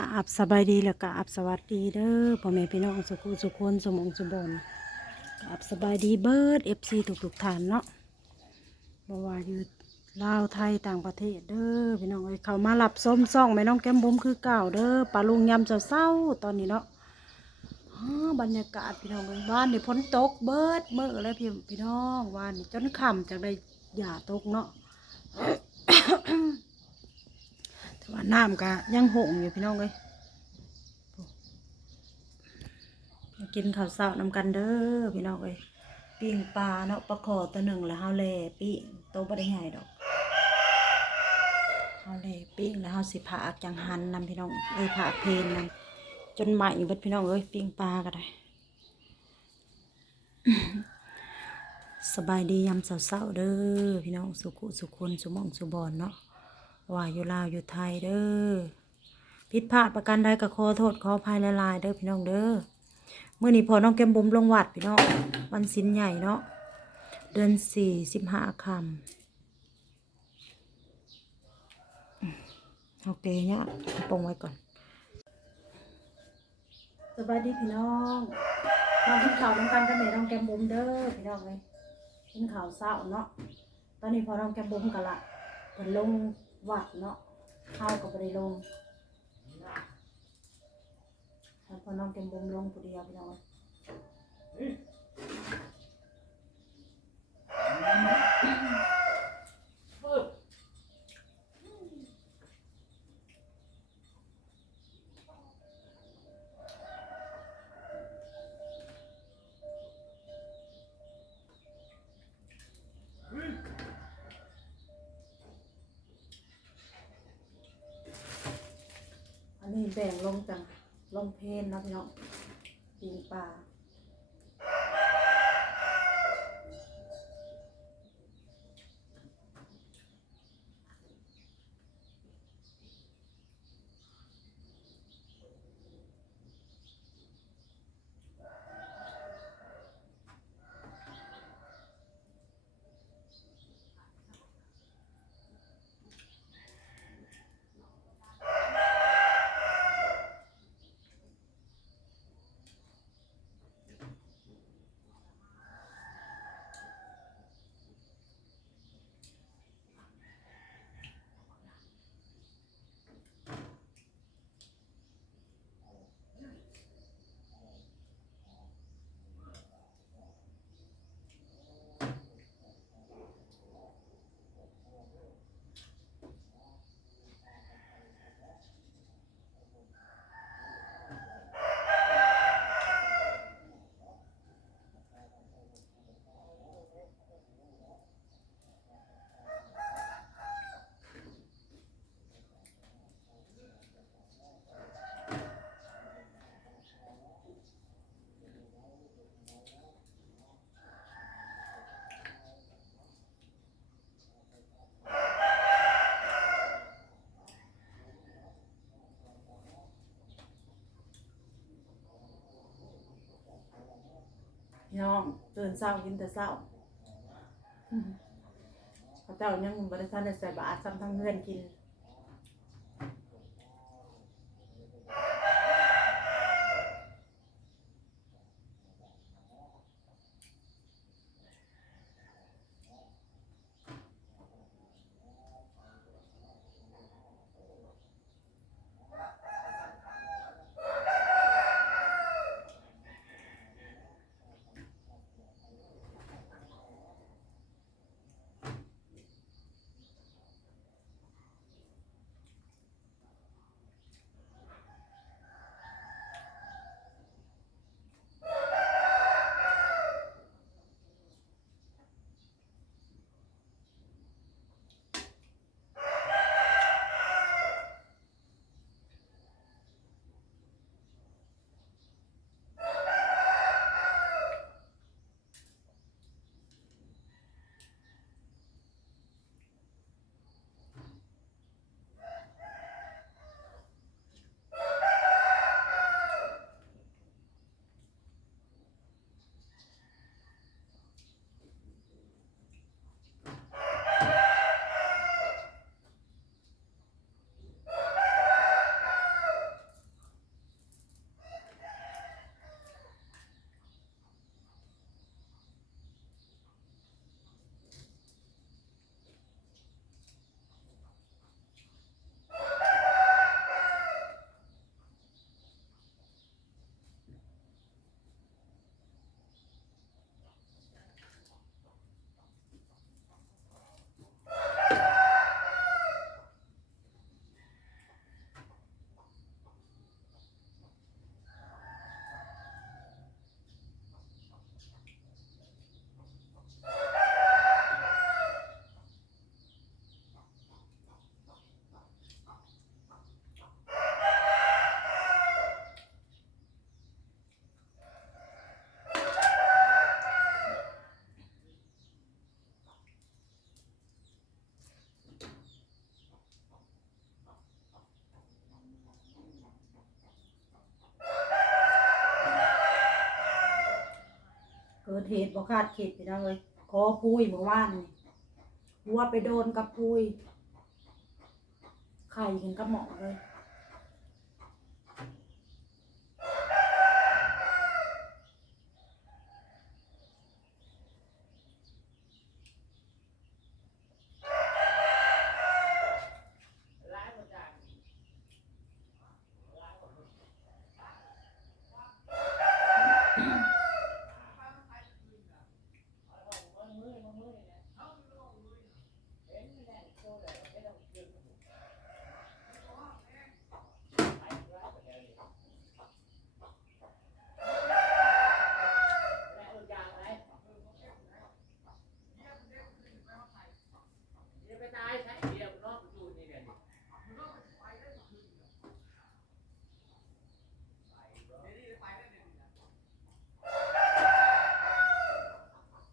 อาบสบายดีแล้วก็อาบสวัสดีเด้อพ่อแม่พี่น้องสุขุสุขคนสมองสุบนอาบสบายดีเบิร์ดเอฟซีทุกทุกๆท่านเนาะบ่ว่าอยู่ลาวไทยต่างประเทศเด้อพี่น้องเอ้ยเขามารับส้มซ่องแม่น้องแก้มบุ้มคือเก่าเด้อปลาลุงยำเศร้าตอนนี้เนาะบรรยากาศพี่น้องเอ้ยบ้านนี่ฝนตกเบิร์ดเมื่อแล้วพี่พี่น้องวานนี่จนค่ำจากได้หย่าตกเนาะ แต่ว่าน้ำก็ยังหงอยู่พี่น้องเลยมากินข้าวเช้านำกันเด้อพี่น้องเลยปิ้งปลาเนาะปลาคอตัวหนึ่งแล้วเฮาแล่ปิ้งโตบ่ได้ใหญ่ดอกเฮาแล่ปิ้งแล้วเฮาสิผ่าจังหันนำพี่น้องเอ้ยผ่าเพลนนำจนใหม่เบิดพี่น้องเอ้ยปิ้งปลาก็ได้สบายดียามเช้าๆเด้อพี่น้องสุขุสุขคนสุมองสุบอนเนาะ ว่าอยู่ลาวอยู่ไทยเด้อผิดพลาดประการใดก็ขอโทษขออภัยลายเด้อพี่น้องเด้อเมื่อนี้พอน้องแก้มบุ๋มลงวัดพี่น้องวันสินใหญ่เนาะเดือนสี่สิบห้าคำโอเคเนี่ยเอาปงไว้ก่อนสบายดีพี่น้องมากินข้าวน้ำกันกันเลยน้องแก้มบุ๋มเด้อพี่น้องเลยกินข้าวเช้าเนาะตอนนี้พอน้องแก้มบุ๋มกันละเพิ่นลง วัดเนาะเข้ากับบ่ได้ลงแล้วพอน้องเต็มบุมลงผู้เดียวไปนองเลยอันนี้ แบ่งลงจังลงเพนนะพี่น้องปีนป่าพี่น้ องตื่นเช้ากินแต่เช้าอืมเขาเจ้ายังบริษัทได้ใส่บาตรซ้ำทั้งเพื่อนกิน เหตุบ่คาดคิดพี่น้องเลยขอปุยเมื่อวานนี่วัวไปโดนกับปุยไข่ถึงกับหมอเลย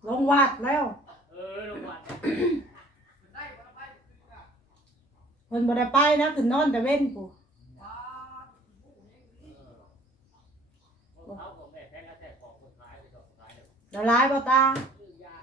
ลงวัดแล้ว เออลงวัน เพิ่นบ่ได้ไปนะคือนอนแต่เว้นกูเขาผมแม่แพ้กระแทกของคนร้ายไปสองร้ายเลย ละลายบ่ตา คือยา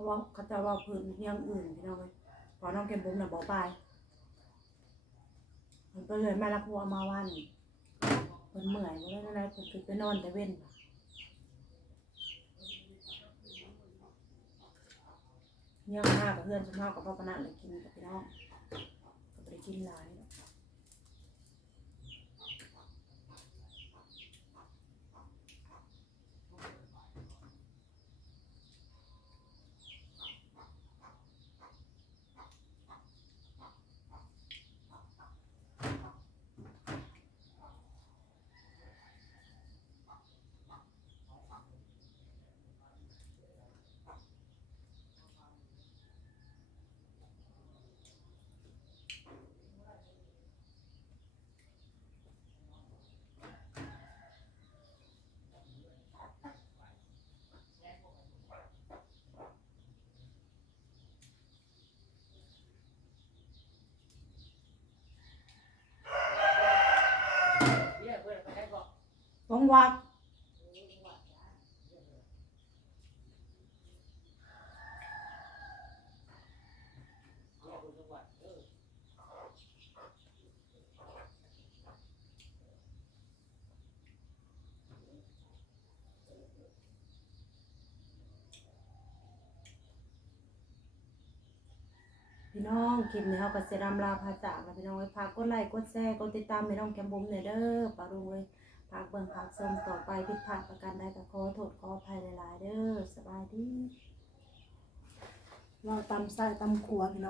เขาว่าเขาจะว่าเพื้นเรื่องอื่นพี่น้องเอ้ยพอน้องเก็บบุ้มน่ะบ่ไปเพิ่นก็เลยมารับหัวมาวันเพิ่นเมื่อยบ่ได้อะไรเพิ่นคือไปนอนแต่เว้นยังหน้ากับเพื่อนสมเฮากับพ่อปนันเลยกินกับพี่น้องก็บ่ได้กินหลายเนาะ เรียกเพื่อนไปได้ก็ ลง วัด พี่น้องคลิปนี้เฮาก็สิรำลาพาจากแล้วพี่น้องไว้ฝากกดไลค์กดแชร์กดติดตามพี่น้องแกมบุ้มหน่ยเด้อปารุงเอ้ย ฝากเบิ่งฝากชมต่อไปผิดพลาดประการใดก็ขอโทษขออภัยหลายๆเด้อสบายดีเราตำใส่ตำขัวพี่น้อง